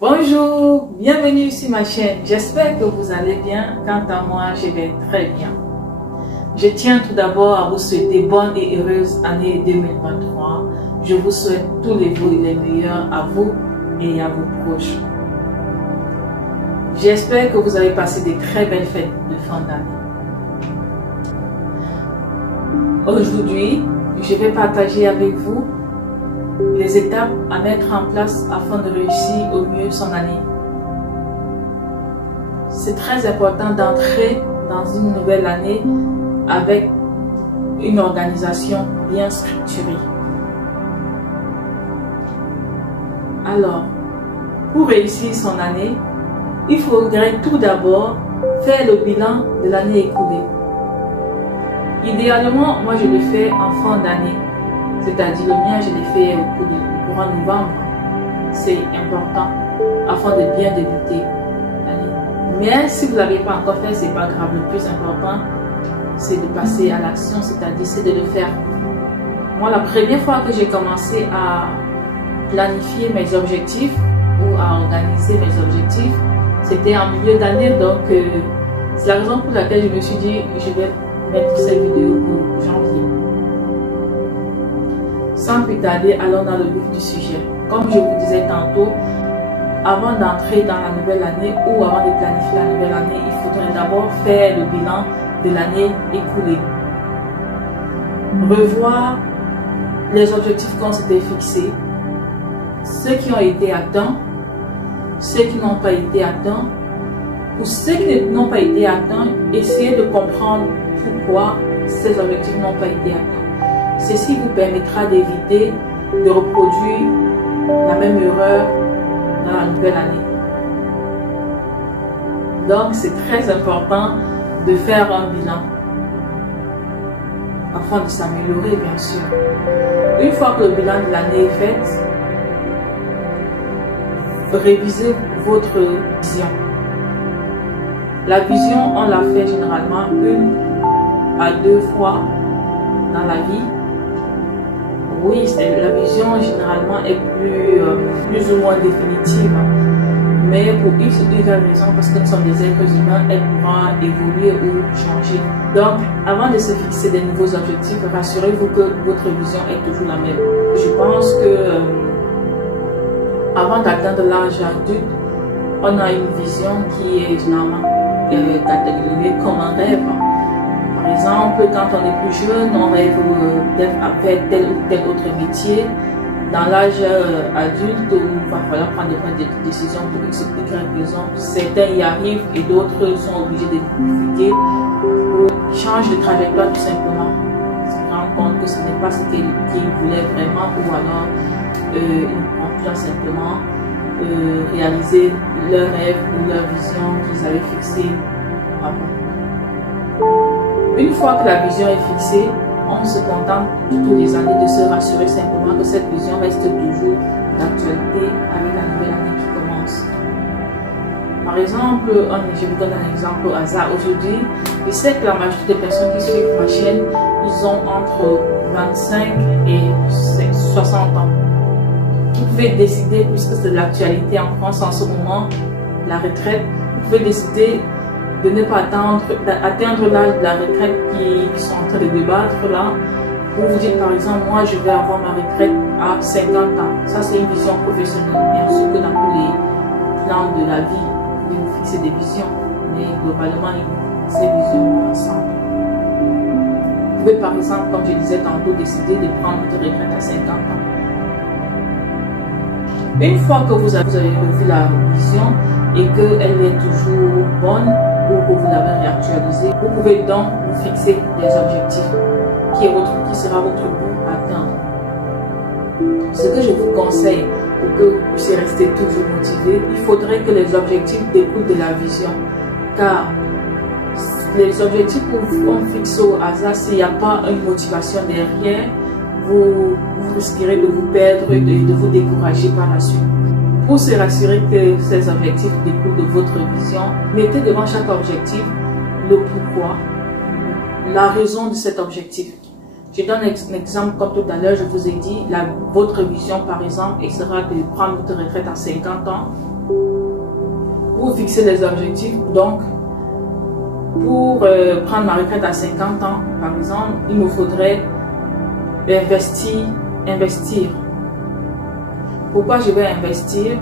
Bonjour, bienvenue sur ma chaîne. J'espère que vous allez bien. Quant à moi, je vais très bien. Je tiens tout d'abord à vous souhaiter bonne et heureuse année 2023. Je vous souhaite tous les vœux les meilleurs à vous et à vos proches. J'espère que vous avez passé de très belles fêtes de fin d'année. Aujourd'hui, je vais partager avec vous les étapes à mettre en place afin de réussir au mieux son année. C'est très important d'entrer dans une nouvelle année avec une organisation bien structurée. Alors, pour réussir son année, il faudrait tout d'abord faire le bilan de l'année écoulée. Idéalement, moi je le fais en fin d'année. C'est-à-dire le mien, je l'ai fait au courant novembre. C'est important afin de bien débuter l'année. Mais si vous ne l'avez pas encore fait, c'est pas grave. Le plus important, c'est de passer à l'action, c'est-à-dire c'est de le faire. Moi, la première fois que j'ai commencé à planifier mes objectifs ou à organiser mes objectifs, c'était en milieu d'année. Donc, c'est la raison pour laquelle je me suis dit, je vais mettre cette vidéo pour janvier. Sans plus tarder, allons dans le vif du sujet. Comme je vous disais tantôt, avant d'entrer dans la nouvelle année ou avant de planifier la nouvelle année, il faudrait d'abord faire le bilan de l'année écoulée. Revoir les objectifs qu'on s'était fixés, ceux qui ont été atteints, ceux qui n'ont pas été atteints, ou ceux qui n'ont pas été atteints, essayer de comprendre pourquoi ces objectifs n'ont pas été atteints. Ceci vous permettra d'éviter de reproduire la même erreur dans la nouvelle année. Donc, c'est très important de faire un bilan afin de s'améliorer, bien sûr. Une fois que le bilan de l'année est fait, révisez votre vision. La vision, on la fait généralement 1 à 2 fois dans la vie. Oui, la vision généralement est plus ou moins définitive, mais pour X ou Y raison, parce que nous sommes des êtres humains, elle pourra évoluer ou changer. Donc, avant de se fixer des nouveaux objectifs, rassurez-vous que votre vision est toujours la même. Je pense que avant d'atteindre l'âge adulte, on a une vision qui est généralement catégorisée comme un rêve. Par exemple, quand on est plus jeune, on rêve d'être à faire tel ou tel autre métier. Dans l'âge adulte, il va falloir prendre des décisions pour X ou Y raison. Certains y arrivent et d'autres sont obligés de bifurquer ou changent de trajectoire tout simplement. Ils se rendent compte que ce n'est pas ce qu'ils voulaient vraiment, ou alors ils vont tout simplement réaliser leur rêve ou leur vision qu'ils avaient fixée avant. Une fois que la vision est fixée, on se contente toutes les années de se rassurer simplement que cette vision reste toujours d'actualité avec la nouvelle année qui commence. Par exemple, je vous donne un exemple au hasard. Aujourd'hui, je sais que la majorité des personnes qui suivent ma chaîne, ils ont entre 25 et 60 ans. Vous pouvez décider, puisque c'est de l'actualité en France en ce moment, la retraite, vous pouvez décider de ne pas atteindre l'âge de la retraite qui sont en train de débattre là. Vous vous dites par exemple, moi je vais avoir ma retraite à 50 ans. Ça c'est une vision professionnelle. Bien sûr que dans tous les plans de la vie, vous pouvez vous fixer des visions, mais globalement, ces visions vont ensemble. Vous pouvez par exemple, comme je disais tantôt, décider de prendre votre retraite à 50 ans. Une fois que vous avez revu la vision et qu'elle est toujours bonne, ou que vous l'avez réactualisée, vous pouvez donc vous fixer des objectifs qui sera votre but à atteindre. Ce que je vous conseille pour que vous puissiez rester toujours motivé, il faudrait que les objectifs découlent de la vision, car les objectifs qu'on fixe au hasard, s'il n'y a pas une motivation derrière, vous risquerez de vous perdre et de vous décourager par la suite. Pour se rassurer que ces objectifs découlent de votre vision, mettez devant chaque objectif le pourquoi, la raison de cet objectif. Je donne un exemple comme tout à l'heure, je vous ai dit, votre vision par exemple, sera de prendre votre retraite à 50 ans. Pour fixer les objectifs, donc, pour prendre ma retraite à 50 ans, par exemple, il me faudrait investir. Pourquoi je vais investir?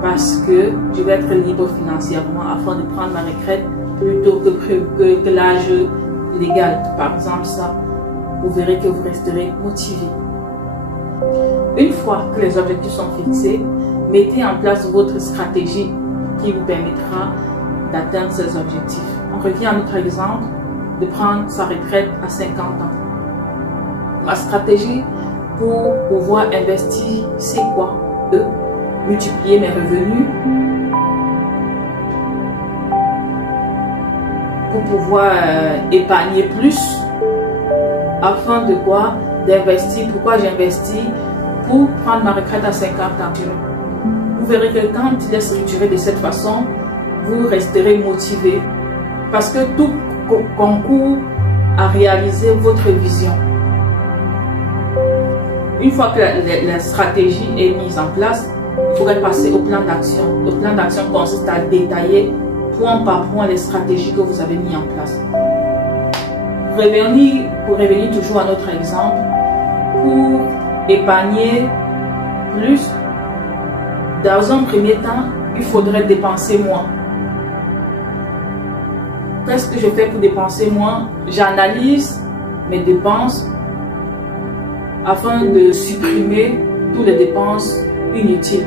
Parce que je vais être libre financièrement afin de prendre ma retraite plutôt que l'âge légal. Par exemple, ça, vous verrez que vous resterez motivé. Une fois que les objectifs sont fixés, mettez en place votre stratégie qui vous permettra d'atteindre ces objectifs. On revient à notre exemple de prendre sa retraite à 50 ans. Ma stratégie pour pouvoir investir, c'est quoi? Multiplier mes revenus, pour pouvoir épargner plus, afin de quoi? D'investir. Pourquoi j'investis? Pour prendre ma retraite à 50 ans. Vous verrez que quand il est structuré de cette façon, vous resterez motivé parce que tout concourt à réaliser votre vision. Une fois que la stratégie est mise en place, il faudrait passer au plan d'action. Le plan d'action consiste à détailler point par point les stratégies que vous avez mises en place. Pour revenir toujours à notre exemple, pour épargner plus, dans un premier temps, il faudrait dépenser moins. Qu'est-ce que je fais pour dépenser moins? J'analyse mes dépenses afin de supprimer toutes les dépenses inutiles.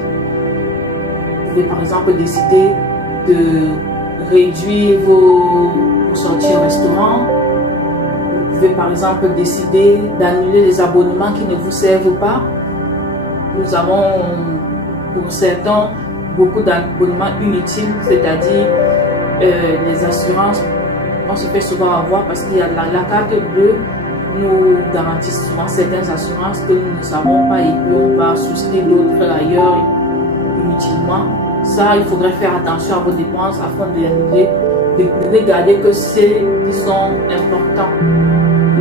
Vous pouvez par exemple décider de réduire vos sorties au restaurant. Vous pouvez par exemple décider d'annuler les abonnements qui ne vous servent pas. Nous avons pour certains beaucoup d'abonnements inutiles, c'est-à-dire les assurances. On se fait souvent avoir parce qu'il y a la carte bleue nous garantit souvent certaines assurances que nous ne savons pas et qu'on va souscrire d'autres ailleurs inutilement. Ça, il faudrait faire attention à vos dépenses afin de regarder que ceux qui sont importants.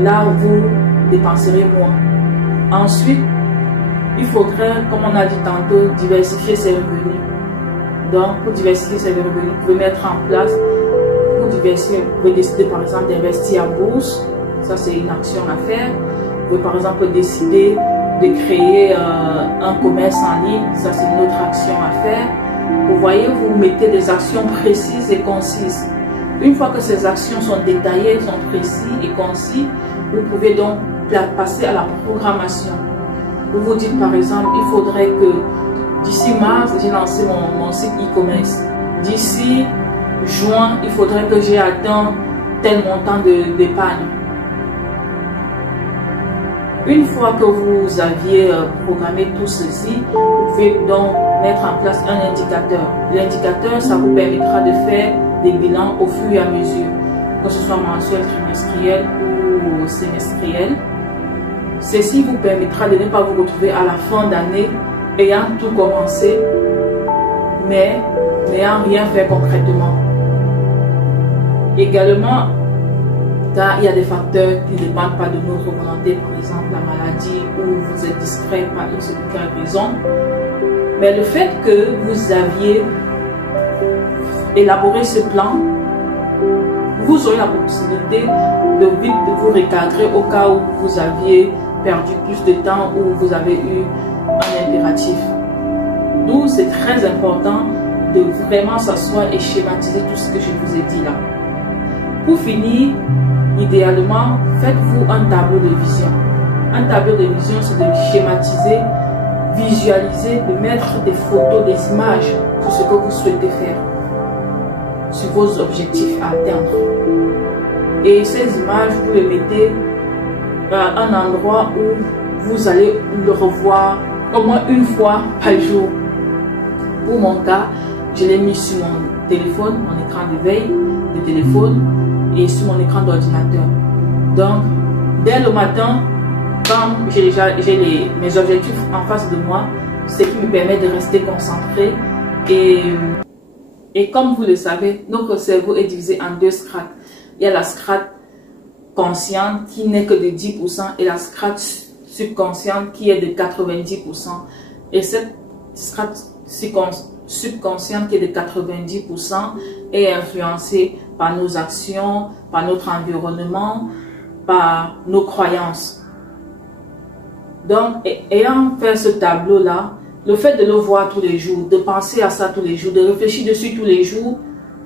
Là, vous dépenserez moins. Ensuite, il faudrait, comme on a dit tantôt, diversifier ses revenus. Donc, pour diversifier ses revenus, vous pouvez mettre en place, pour diversifier, vous pouvez décider par exemple d'investir en bourse. Ça, c'est une action à faire. Vous pouvez par exemple décider de créer un commerce en ligne. Ça, c'est une autre action à faire. Vous voyez, vous mettez des actions précises et concises. Une fois que ces actions sont détaillées, sont précises et concises, vous pouvez donc passer à la programmation. Vous vous dites par exemple, il faudrait que d'ici mars, j'ai lancé mon site e-commerce. D'ici juin, il faudrait que j'ai atteint tel montant d'épargne. Une fois que vous aviez programmé tout ceci, vous pouvez donc mettre en place un indicateur. L'indicateur, ça vous permettra de faire des bilans au fur et à mesure, que ce soit mensuel, trimestriel ou semestriel. Ceci vous permettra de ne pas vous retrouver à la fin d'année ayant tout commencé, mais n'ayant rien fait concrètement. Également, car il y a des facteurs qui ne dépendent pas de notre volonté, par exemple la maladie ou vous êtes distrait par une seule raison. Mais le fait que vous aviez élaboré ce plan, vous aurez la possibilité de vite vous recadrer au cas où vous aviez perdu plus de temps ou vous avez eu un impératif. D'où c'est très important de vraiment s'asseoir et schématiser tout ce que je vous ai dit là. Pour finir, idéalement, faites-vous un tableau de vision. Un tableau de vision, c'est de schématiser, visualiser, de mettre des photos, des images sur ce que vous souhaitez faire, sur vos objectifs à atteindre. Et ces images, vous les mettez à un endroit où vous allez le revoir au moins une fois par jour. Pour mon cas, je l'ai mis sur mon téléphone, mon écran de veille de téléphone, et sur mon écran d'ordinateur. Donc, dès le matin, quand j'ai mes objectifs en face de moi, ce qui me permet de rester concentré. Et comme vous le savez, notre cerveau est divisé en deux strates. Il y a la strate consciente qui n'est que de 10% et la strate subconsciente qui est de 90%. Et cette strate subconsciente qui est de 90% est influencée par nos actions, par notre environnement, par nos croyances. Donc, ayant fait ce tableau-là, le fait de le voir tous les jours, de penser à ça tous les jours, de réfléchir dessus tous les jours,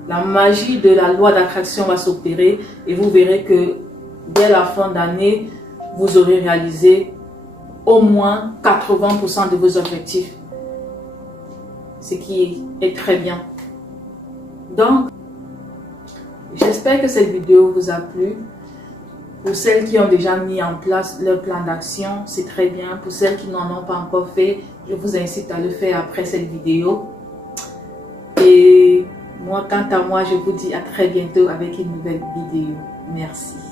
la magie de la loi d'attraction va s'opérer et vous verrez que dès la fin d'année, vous aurez réalisé au moins 80% de vos objectifs. Ce qui est très bien. Donc, j'espère que cette vidéo vous a plu. Pour celles qui ont déjà mis en place leur plan d'action, c'est très bien. Pour celles qui n'en ont pas encore fait, je vous incite à le faire après cette vidéo. Et moi, quant à moi, je vous dis à très bientôt avec une nouvelle vidéo. Merci.